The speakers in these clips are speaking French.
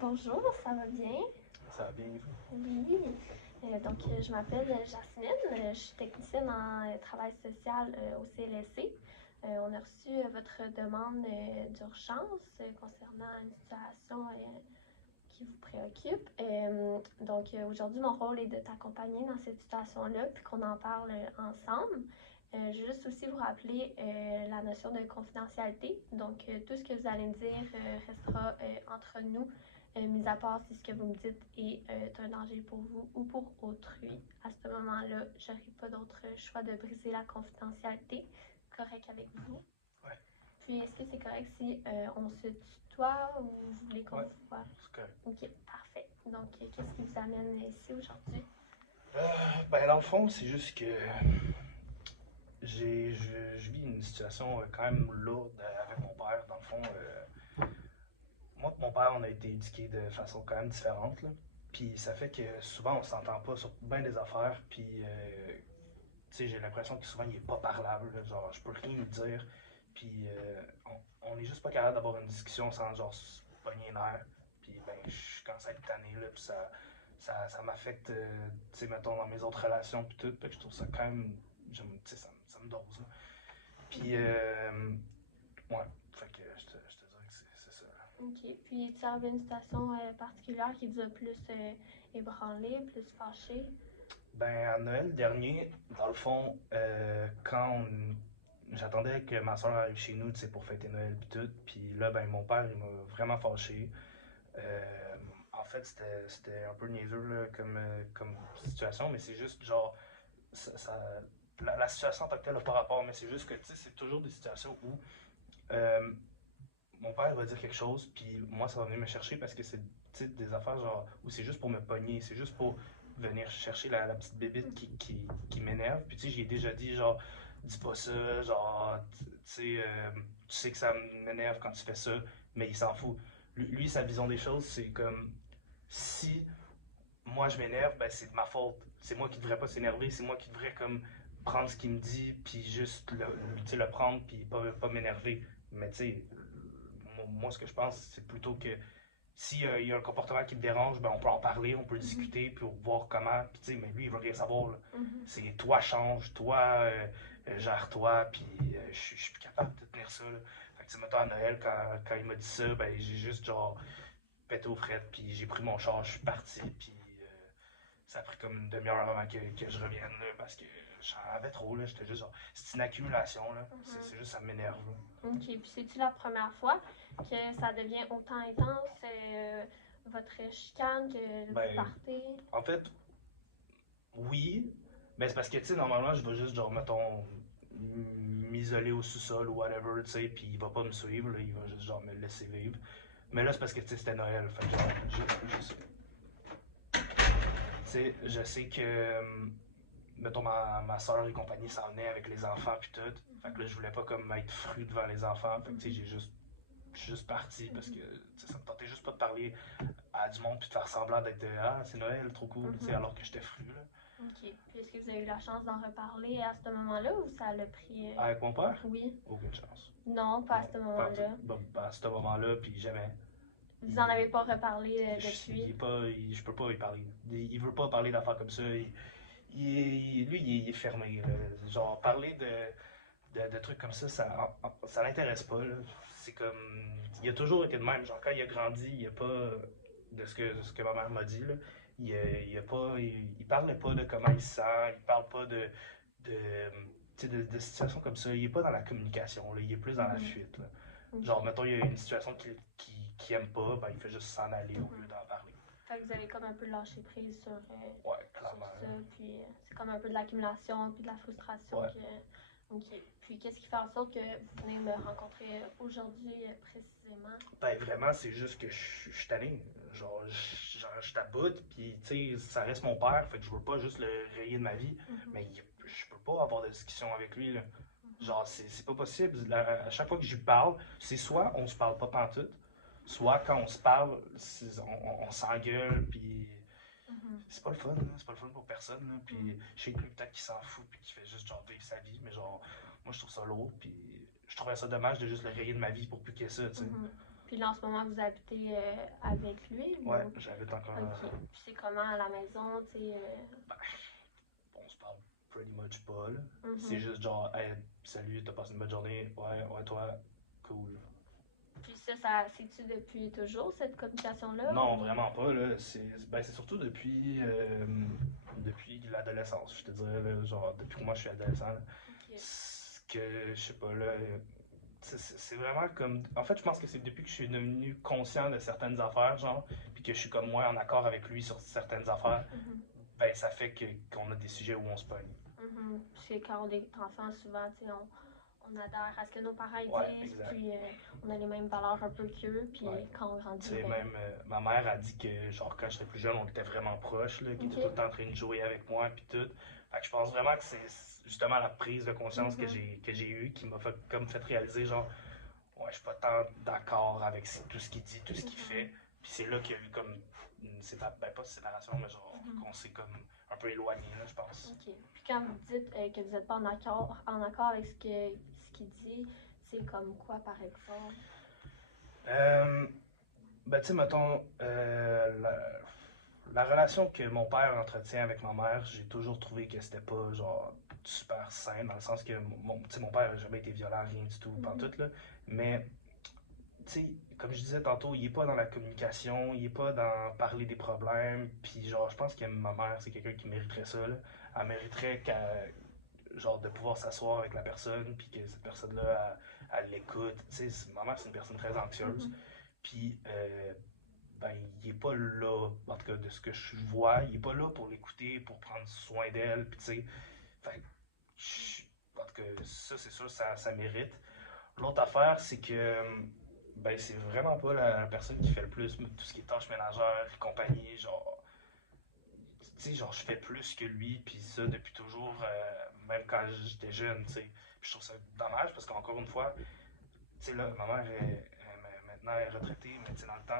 Bonjour, ça va bien? Ça va bien, Yves? Oui. Je m'appelle Jasmine, je suis technicienne en travail social au CLSC. On a reçu votre demande d'urgence concernant une situation qui vous préoccupe. Aujourd'hui, mon rôle est de t'accompagner dans cette situation-là, puis qu'on en parle ensemble. Je veux juste aussi vous rappeler la notion de confidentialité. Tout ce que vous allez me dire restera entre nous, mis à part si ce que vous me dites est un danger pour vous ou pour autrui. À ce moment-là, je n'aurai pas d'autre choix de briser la confidentialité. Correct avec vous? Ouais. Puis, est-ce que c'est correct si on se tutoie ou vous voulez qu'on Ouais, se voit? c'est correct. Ok, parfait. Donc, qu'est-ce qui vous amène ici aujourd'hui? Dans le fond, c'est juste que je vis une situation quand même lourde avec mon père. Dans le fond, moi et mon père, on a été éduqués de façon quand même différente, là. Puis ça fait que souvent, on s'entend pas sur bien des affaires. Puis, tu sais, j'ai l'impression que souvent, il est pas parlable, là. Genre, je peux rien lui dire. Puis, on est juste pas capable d'avoir une discussion sans, genre, se pogner les nerfs. Puis, ben, je commence à être tanné, là. Puis ça m'affecte, tu sais, mettons, dans mes autres relations. Puis tout. Puis je trouve ça quand même, tu sais, ça me dose, là. Puis, ouais. Fait que je te dirais que c'est ça. Ok. Puis, tu avais une situation particulière qui vous a plus ébranlé, plus fâché? Ben, à Noël dernier, dans le fond, j'attendais que ma soeur arrive chez nous, tu sais, pour fêter Noël puis tout. Puis là, ben, mon père, il m'a vraiment fâché. En fait, c'était un peu niaiseux là, comme situation, mais c'est juste genre, ça, ça- la situation en tant que telle n'a pas rapport, mais c'est juste que, tu sais, c'est toujours des situations où euh, mon père va dire quelque chose, puis moi, ça va venir me chercher parce que c'est, tu sais, des affaires genre, où c'est juste pour me pogner, c'est juste pour venir chercher la petite bébite qui m'énerve. Puis, tu sais, j'ai déjà dit, genre, dis pas ça, genre, tu sais que ça m'énerve quand tu fais ça, mais il s'en fout. Lui, sa vision des choses, c'est comme si moi je m'énerve, ben c'est de ma faute. C'est moi qui devrais pas s'énerver, c'est moi qui devrais comme prendre ce qu'il me dit, puis juste le prendre, puis pas m'énerver. Mais tu sais, moi ce que je pense, c'est plutôt que s'il y a un comportement qui me dérange, ben on peut en parler, on peut Mhm. discuter, puis voir comment. Puis tu sais, mais lui, il veut rien savoir, là. Mhm. C'est toi change, toi gère-toi, puis je suis plus capable de tenir ça, là. Fait que tu sais, mettons à Noël, quand il m'a dit ça, ben j'ai juste genre pété aux frettes, puis j'ai pris mon char, je suis parti, puis ça a pris comme une demi-heure avant que je revienne, là, parce que j'en avais trop, là, j'étais juste genre, c'est une accumulation, là, Mhm. c'est juste, ça m'énerve, là. Ok. Puis, c'est-tu la première fois que ça devient autant intense, votre chicane, que vous Ben, partez? en fait, oui, mais c'est parce que, tu sais, normalement, je vais juste, genre, mettons, m'isoler au sous-sol ou whatever, tu sais, puis il va pas me suivre, là, il va juste, genre, me laisser vivre. Mais là, c'est parce que, tu sais, c'était Noël, fait que, genre, je sais que, mettons, ma soeur et compagnie s'en venaient avec les enfants puis tout. Fait que là, je voulais pas comme être fru devant les enfants. Fait que, tu sais, je suis juste parti parce que, tu sais, ça me tentait juste pas de parler à du monde puis de faire semblant d'être, ah, c'est Noël, trop cool, tu sais, alors que j'étais fru, là. Ok. Puis, est-ce que vous avez eu la chance d'en reparler à ce moment-là ou ça l'a pris? Avec mon père, Oui. aucune chance. Non, pas à Non, ce pas en tout. moment-là. Pas à ce moment-là, puis jamais. Vous en avez Il, pas reparlé il depuis? est pas, je peux pas y parler. Il veut pas parler d'affaires comme ça. Lui, il est fermé, là. Genre, parler de trucs comme ça l'intéresse pas, là. C'est comme. Il a toujours été de même. Genre, quand il a grandi, il a pas. De ce que ma mère m'a dit, là. Il a pas. Il parlait pas de comment il se sent. Il parle pas de, tu sais, de situations comme ça. Il est pas dans la communication, là. Il est plus dans la Mhm. fuite, là. Genre, Ok. mettons, il y a une situation qu'il aime pas, ben, il fait juste s'en aller au lieu Mhm. d'en parler. Fait que vous avez comme un peu lâché prise Ouais, sur clairement, ça, là. puis c'est comme un peu de l'accumulation, puis de la frustration Ouais. que... Ok. Puis qu'est-ce qui fait en sorte que vous venez me rencontrer aujourd'hui précisément? Ben vraiment, c'est juste que je suis tanné. Genre, je taboute, puis tu sais, ça reste mon père, fait que je veux pas juste le rayer de ma vie, Mhm. mais je peux pas avoir de discussion avec lui, là. Mhm. Genre, c'est pas possible. À chaque fois que je lui parle, c'est soit on se parle pas pantoute, soit quand on se parle, on s'engueule, puis Mhm. c'est pas le fun, là. C'est pas le fun pour personne, là. Mhm. Puis je sais que lui, peut-être qu'il s'en fout, puis qu'il fait juste genre vivre sa vie, mais genre, moi je trouve ça lourd, puis je trouverais ça dommage de juste le rayer de ma vie pour plus que ça, tu sais. Mhm. Puis là, en ce moment, vous habitez avec lui? Ouais, j'habite encore. Ok. Puis c'est comment à la maison, tu sais? Ben, on se parle pretty much pas, là. C'est Mhm. juste genre, hey, salut, t'as passé une bonne journée? Ouais, toi, cool. Puis ça, c'est-tu depuis toujours, cette communication-là? Non, Ou... vraiment pas, là. C'est surtout depuis l'adolescence, je te dirais, là, genre, depuis que moi je suis adolescent, là. Ok. Que, je sais pas, là, c'est vraiment comme. En fait, je pense que c'est depuis que je suis devenu conscient de certaines affaires, genre, puis que je suis comme moins en accord avec lui sur certaines affaires, Mhm. ben ça fait qu'on a des sujets où on se pogne. Mhm. Puis quand on est enfant, souvent, tu sais, on adhère à ce que nos parents Ouais, disent, exact. puis on a les mêmes valeurs un peu qu'eux, puis Ouais. quand on Tu grandit, sais, ben... même ma mère a dit que, genre, quand j'étais plus jeune, on était vraiment proches, là, qu'il était Ok. tout le temps en train de jouer avec moi, puis tout. Fait que je pense vraiment que c'est justement la prise de conscience Mhm. que j'ai eue qui m'a fait réaliser, genre, ouais, je suis pas tant d'accord avec tout ce qu'il dit, tout ce qu'il Mhm. fait. Puis c'est là qu'il y a eu comme ben pas une séparation, mais genre, Mhm. qu'on s'est comme un peu éloigné, là, je pense. Ok. Puis quand vous dites que vous n'êtes pas en accord avec ce qu'il dit, c'est comme quoi, par exemple? Euh, Ben, tu sais, mettons, la relation que mon père entretient avec ma mère, j'ai toujours trouvé que c'était pas, genre, super sain, dans le sens que, tu sais, mon père n'a jamais été violent, rien du tout, Mhm. pantoute, là. Mais, tu sais, comme je disais tantôt, il est pas dans la communication, il est pas dans parler des problèmes, puis, genre, je pense que ma mère, c'est quelqu'un qui mériterait ça, là. Elle mériterait genre, de pouvoir s'asseoir avec la personne, puis que cette personne-là, elle l'écoute. Tu sais, ma mère, c'est une personne très anxieuse. Mhm. Puis, ben, il est pas là, en tout cas de ce que je vois, il est pas là pour l'écouter, pour prendre soin d'elle, puis tu sais, fait en tout cas, ça c'est sûr, ça mérite. L'autre affaire, c'est que, ben, c'est vraiment pas la personne qui fait le plus tout ce qui est tâches ménagères et compagnie, genre, tu sais, genre, je fais plus que lui, puis ça depuis toujours, même quand j'étais jeune, tu sais. Puis je trouve ça dommage parce qu'encore une fois, tu sais, là, ma mère maintenant elle est retraitée, mais tu sais, dans le temps,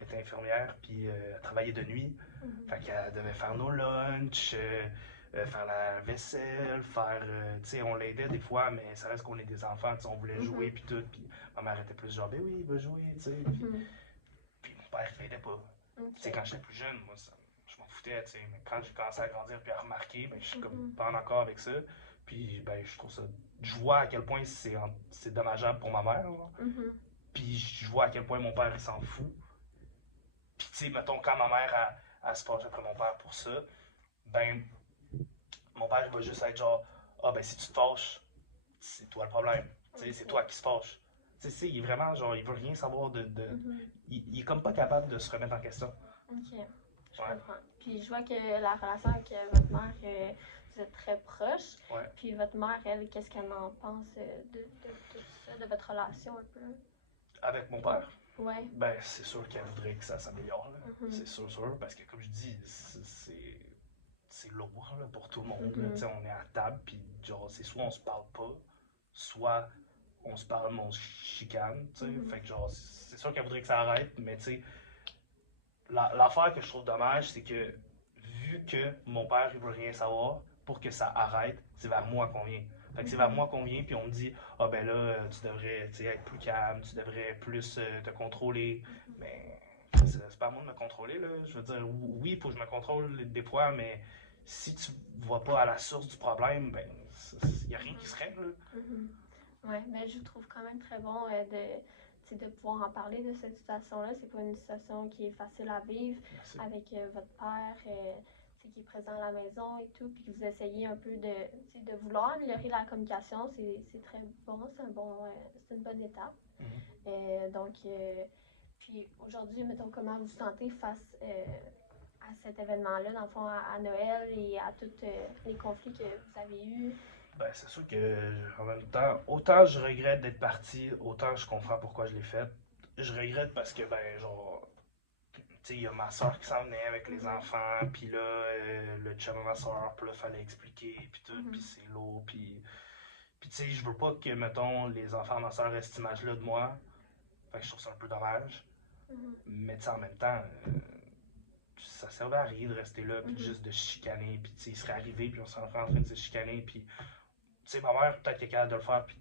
elle était infirmière, puis elle travaillait de nuit. Mhm. Fait qu'elle devait faire nos lunchs, faire la vaisselle, tu sais, on l'aidait des fois, mais ça reste qu'on est des enfants, tu sais, on voulait jouer, Mhm. puis tout. Puis ma mère était plus genre, ben oui, il va jouer, tu sais. Mhm. Puis mon père, il l'aidait pas. Tu sais, Ok. quand j'étais plus jeune, moi, je m'en foutais, tu sais. Mais quand j'ai commencé à grandir puis à remarquer, ben, je suis comme Mhm. pas en accord avec ça. Puis, ben, je trouve ça. Je vois à quel point c'est dommageable pour ma mère, là. Mhm. Puis, je vois à quel point mon père, il s'en fout. Puis, tu sais, mettons, quand ma mère, elle se penche après mon père pour ça, ben, mon père, il va juste être genre, ah, ben, si tu te fâches, c'est toi le problème. Tu sais, c'est Ok. toi qui se fâche. Tu sais, il est vraiment genre, il veut rien savoir Mhm. il est comme pas capable de se remettre en question. Ok. Je Ouais, comprends. Puis je vois que la relation avec votre mère, vous êtes très proches. ouais. Puis votre mère, elle, qu'est-ce qu'elle en pense de tout ça, de votre relation un peu? Avec mon père, Ouais. ben, c'est sûr qu'elle voudrait que ça s'améliore, là. Mhm. C'est sûr, parce que comme je dis, c'est lourd là, pour tout le monde. Là. Tu Mhm. sais, on est à table, puis genre, c'est soit on se parle pas, soit on se parle, mais on se chicane. Tu sais. Mhm. Fait que genre, c'est sûr qu'elle voudrait que ça arrête, mais tu sais, l'affaire que je trouve dommage, c'est que vu que mon père il veut rien savoir, pour que ça arrête, c'est vers moi qu'on vient. Fait que c'est vers Mhm. moi qu'on vient, puis on me dit, ah ben là, tu devrais être plus calme, tu devrais plus te contrôler. Mais c'est pas à moi de me contrôler, là. Je veux dire, oui, il faut que je me contrôle des fois, mais si tu vas pas à la source du problème, ben, il n'y a rien qui se règle. Mhm. Ouais, mais je vous trouve quand même très bon de pouvoir en parler de cette situation-là. C'est pas une situation qui est facile à vivre Merci. avec votre père qui est présent à la maison et tout, puis que vous essayez un peu de vouloir améliorer la communication. C'est très bon, c'est une bonne étape. Donc, puis aujourd'hui, mettons, comment vous vous sentez face à cet événement-là, dans le fond, à Noël et à tous les conflits que vous avez eus? Ben, c'est sûr que, en même temps, autant je regrette d'être parti, autant je comprends pourquoi je l'ai fait. Je regrette parce que, ben, genre, tu sais, il y a ma soeur qui s'en venait avec les Mhm. enfants, puis là, le chum de ma soeur, puis là, fallait expliquer, puis tout, puis Mhm. c'est lourd, puis tu sais, je veux pas que, mettons, les enfants de ma soeur aient cette image-là de moi. Fait que je trouve ça un peu dommage. Mhm. Mais tu sais, en même temps, ça servait à rien de rester là, puis Mhm. juste de chicaner, puis tu sais, il serait arrivé, puis on serait en train de se chicaner, puis tu sais, ma mère, peut-être qu'elle est capable de le faire, puis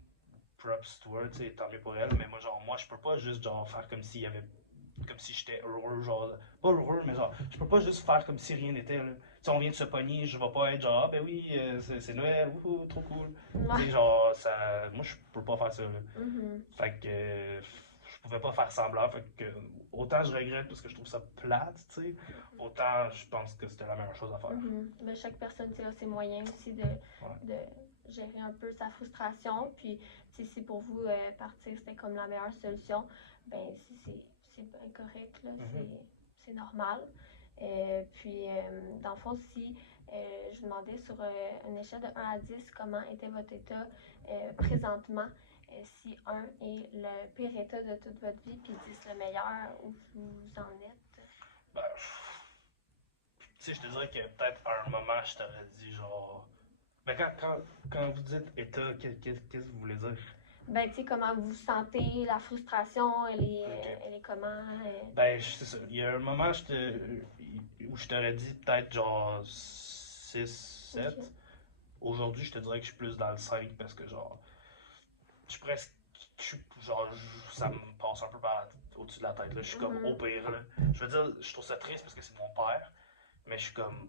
props toi, tu sais, tant mieux pour elle, mais moi, genre, moi, je peux pas juste, genre, faire comme s'il y avait, comme si j'étais heureux, genre, pas heureux, mais genre, je peux pas juste faire comme si rien n'était, là. Tu sais, on vient de se pogner, je vais pas être genre, ah ben oui, c'est Noël, wouhou, trop cool. Tu sais, Ouais. genre, ça, moi, je peux pas faire ça, là. Mhm. Fait que je pouvais pas faire semblant. Fait que autant je regrette parce que je trouve ça plate, tu sais, autant je pense que c'était la meilleure chose à faire. Mhm. Ben, chaque personne tu sais, a ses moyens aussi Ouais. de gérer un peu sa frustration. Puis, tu sais, si pour vous, partir, c'était comme la meilleure solution, ben, c'est bien correct, là. Mhm. C'est normal. Puis, dans le fond, si je vous demandais sur une échelle de 1 à 10, comment était votre état présentement, si 1 est le pire état de toute votre vie, puis 10 le meilleur, où vous en êtes? Ben, tu sais, je te dirais que peut-être à un moment, je t'aurais dit genre. Ben, quand vous dites état, qu'est-ce que vous voulez dire? Ben, tu sais, comment vous vous sentez, la frustration, Ok. elle est comment? Ben, c'est ça. Il y a un moment où je t'aurais dit peut-être genre 6 7. Ok. Aujourd'hui, je te dirais que je suis plus dans le 5 parce que genre. Je suis presque. Je suis, genre, ça me passe un peu au-dessus de la tête. Là. Je suis comme au pire. Là. Je veux dire, je trouve ça triste parce que c'est mon père, mais je suis comme.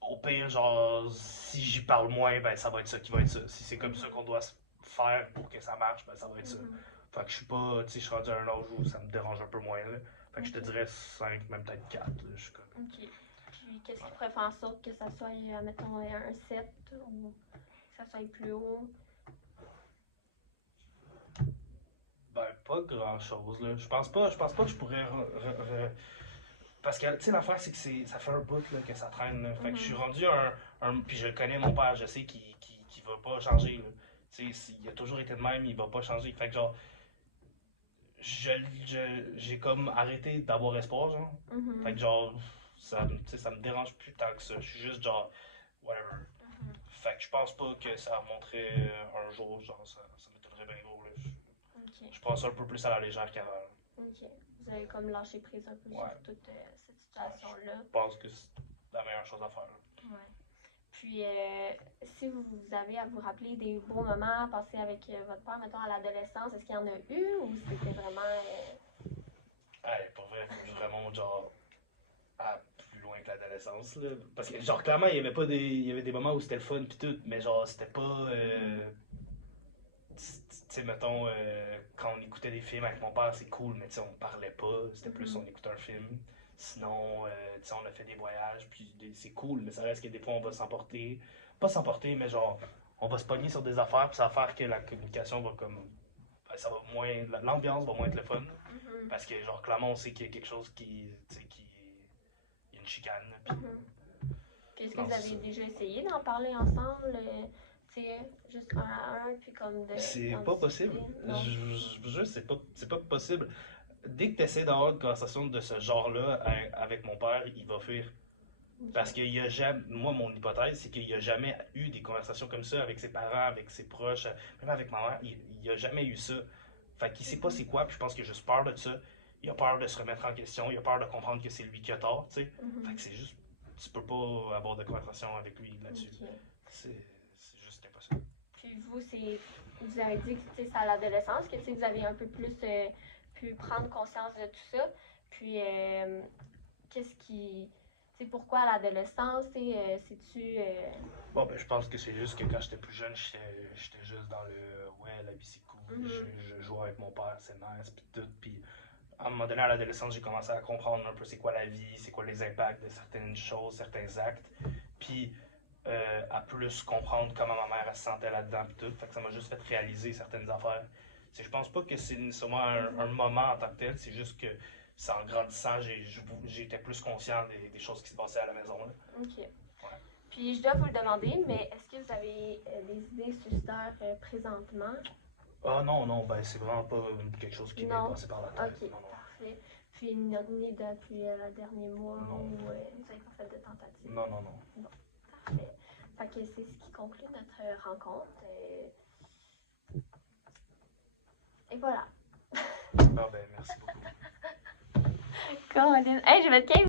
Au pire, genre, si j'y parle moins, ben ça va être ça qui va être ça. Si c'est comme ça qu'on doit faire pour que ça marche, ben ça va être ça. Mhm. Fait que je suis pas. Tu sais, je suis rendu à un âge où ça me dérange un peu moins. Là. Fait que je te Ok. dirais 5 même peut-être 4. Je suis comme. Ok. Puis, qu'est-ce qui pourrait faire en sorte que ça soit, mettons, un 7 ou que ça soit plus haut? Ben, pas grand-chose, là. Je pense pas que je pourrais. Parce que, tu sais, l'affaire, c'est que ça fait un bout là, que ça traîne. Là. Fait que je suis Mhm. rendu puis je le connais, mon père, je sais qu'il va pas changer. Là. Tu sais, il a toujours été de même, il va pas changer. Fait que, genre, j'ai comme arrêté d'avoir espoir, genre. Fait Mhm. que, genre, tu sais, ça me dérange plus tant que ça. Je suis juste, genre, whatever. Mhm. Fait que je pense pas que ça remonterait un jour, genre, ça m'étonnerait bien gros. Là. Ok. Je prends ça un peu plus à la légère qu'avant. Ok. Vous avez comme lâché prise un peu Ouais. sur toute cette Je situation-là. pense que c'est la meilleure chose à faire. Là. Ouais. Puis, si vous avez à vous rappeler des beaux moments passés avec votre père, mettons, à l'adolescence, est-ce qu'il y en a eu ou c'était vraiment. Hey, pour vrai, faut que je remonte genre à plus loin que l'adolescence là. Parce que genre clairement il y avait pas des. Il y avait des moments où c'était le fun pis tout, mais genre c'était pas. Tu sais, mettons, quand on écoutait des films avec mon père, c'est cool, mais tu sais, on parlait pas. C'était plus on écoutait un film. Sinon, tu sais, on a fait des voyages, puis c'est cool, mais ça reste que des fois on va s'emporter. Pas s'emporter, mais genre, on va se pogner sur des affaires, puis ça va faire que la communication va comme. Ben, ça va moins. L'ambiance va moins être le fun. Mhm. Parce que, genre, clairement, on sait qu'il y a quelque chose qui. Tu sais, qui. Il y a une chicane, puis. Mhm. Puis est-ce que Non, vous c'est ça. avez déjà essayé d'en parler ensemble, tu sais, juste un à un, puis comme C'est d'en pas discuter? possible. Non. Je jure, c'est pas possible. Dès que tu essaies d'avoir une conversation de ce genre-là avec mon père, il va fuir. Ok. Parce qu'il y a jamais. Moi, mon hypothèse, c'est qu'il n'y a jamais eu des conversations comme ça avec ses parents, avec ses proches, même avec ma mère. Il n'y a jamais eu ça. Fait qu'il sait pas Mhm. c'est quoi, puis je pense qu'il a juste peur de ça. Il a peur de se remettre en question, il a peur de comprendre que c'est lui qui a tort, tu sais. Fait Mhm. que c'est juste. Tu peux pas avoir de conversation avec lui là-dessus. Ok. C'est juste impossible. Puis vous, vous avez dit que c'est à l'adolescence que vous avez un peu plus pu prendre conscience de tout ça. Puis qu'est-ce qui, pourquoi à l'adolescence, c'est-tu, Bon, ben, je pense que c'est juste que quand j'étais plus jeune, j'étais juste dans le. Ouais, la vie c'est cool, Mhm. je joue avec mon père, c'est nice, puis tout. Puis à un moment donné, à l'adolescence, j'ai commencé à comprendre un peu c'est quoi la vie, c'est quoi les impacts de certaines choses, certains actes. Puis à plus comprendre comment ma mère elle se sentait là-dedans, puis tout. Fait que ça m'a juste fait réaliser certaines affaires. Je pense pas que c'est nécessairement un moment en tant que tel, c'est juste que c'est en grandissant, j'étais plus conscient des choses qui se passaient à la maison. Là. ok. Ouais. Puis je dois vous le demander, mais est-ce que vous avez des idées suicidaires présentement? Ah non, non, ben c'est vraiment pas quelque chose qui m'est Non? passé par la tête. Ok, Non, non. parfait. Puis ni depuis le dernier mois Non. où vous n'avez pas fait de tentative? Non, non, non. Bon, parfait. Fait que c'est ce qui conclut notre rencontre. Et voilà. Ah ben merci beaucoup. Colin. Hey, je vais être